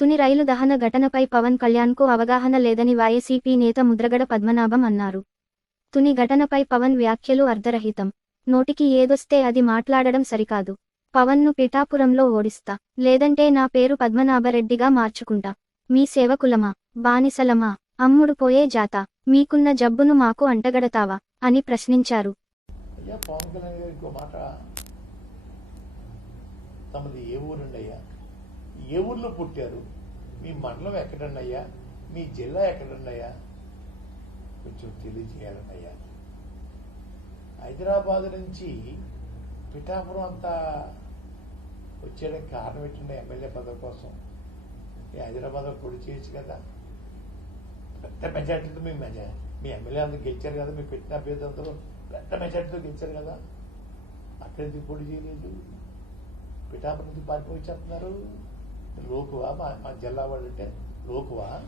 తుని రైలు దహన ఘటనపై పవన్ కళ్యాణ్కు అవగాహన లేదని వైఎసీపీ నేత ముద్రగడ పద్మనాభం అన్నారు. తుని ఘటనపై పవన్ వ్యాఖ్యలు అర్ధరహితం. నోటికి ఏదొస్తే అది మాట్లాడడం సరికాదు. పవన్ను పిఠాపురంలో ఓడిస్తా. లేదంటే నా పేరు పద్మనాభరెడ్డిగా మార్చుకుంటా. మీ సేవకులమా? బానిసలమా? అమ్ముడు పోయే జాత. మీకున్న జబ్బును మాకు అంటగడతావా? అని ప్రశ్నించారు. అయ్యా పవన్ కళ్యాణ్ గారు ఇంకో మాట. తమది ఏ ఊరండి అయ్యా ఏ ఊర్లో పుట్టారు? మీ మండలం ఎక్కడండి అయ్యా మీ జిల్లా ఎక్కడండి అయ్యా కొంచెం తెలియజేయాలండి అయ్యా హైదరాబాద్ నుంచి పిఠాపురం అంతా వచ్చేయడానికి కారణం ఏంటండి ఎమ్మెల్యే పదవి కోసం. ఈ హైదరాబాద్లో పొడి చేయొచ్చు కదా. పెద్ద మెజార్టీతో మీ మెజా మీ ఎమ్మెల్యే అందరూ గెలిచారు కదా మీ పెట్టిన అభ్యర్థి అందరూ పెద్ద మెజార్టీతో గెలిచారు కదా. అక్కడికి పోటీ చేయలేదు. పిఠాపురం నుంచి పారిపోయి చెప్తున్నారు లోకువా? మా మా జిల్లా వాళ్ళు అంటే లోకువా?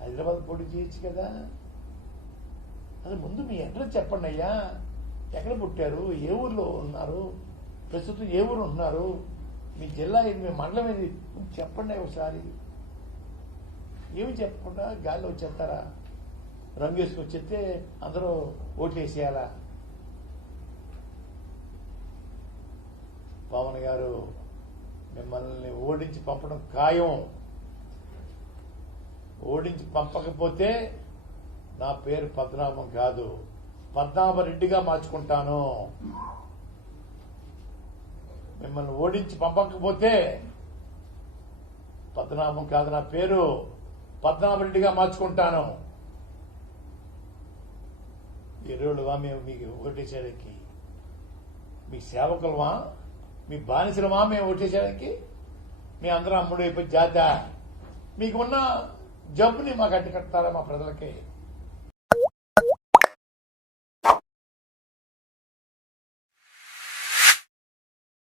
హైదరాబాద్ పోటీ చేయొచ్చు కదా. అది ముందు మీ అడ్రస్ చెప్పండి అయ్యా. ఎక్కడ పుట్టారు? ఏ ఊర్లో ఉన్నారు? ప్రస్తుతం ఏ ఊరు ఉంటున్నారు? మీ జిల్లా ఏది? మీ మండలం ఏది? చెప్పండి ఒకసారి. ఏమి చెప్పకుండా గాలి వచ్చేస్తారా? రంగు వేసుకొని వచ్చేస్తే అందరూ ఓట్లు వేసేయాలా? పవన్ గారు మిమ్మల్ని ఓడించి పంపడం ఖాయం. ఓడించి పంపకపోతే నా పేరు పద్మనాభం కాదు. పద్మనాభరెడ్డిగా మార్చుకుంటాను. మిమ్మల్ని ఓడించి పంపకపోతే పద్మనాభం కాదు నా పేరు. పద్మనాభరెడ్డిగా మార్చుకుంటాను. ఎరువులువా? మేము మీకు ఓటేసేయడానికి మీ సేవకులమా? మీ బానిసలమా? మేము ఓటేసేయడానికి మీ అందరం అమ్ముడు అయిపోయి జాత. మీకు ఉన్న జబ్బుని మాకు అడ్డు కడతారా మా ప్రజలకి?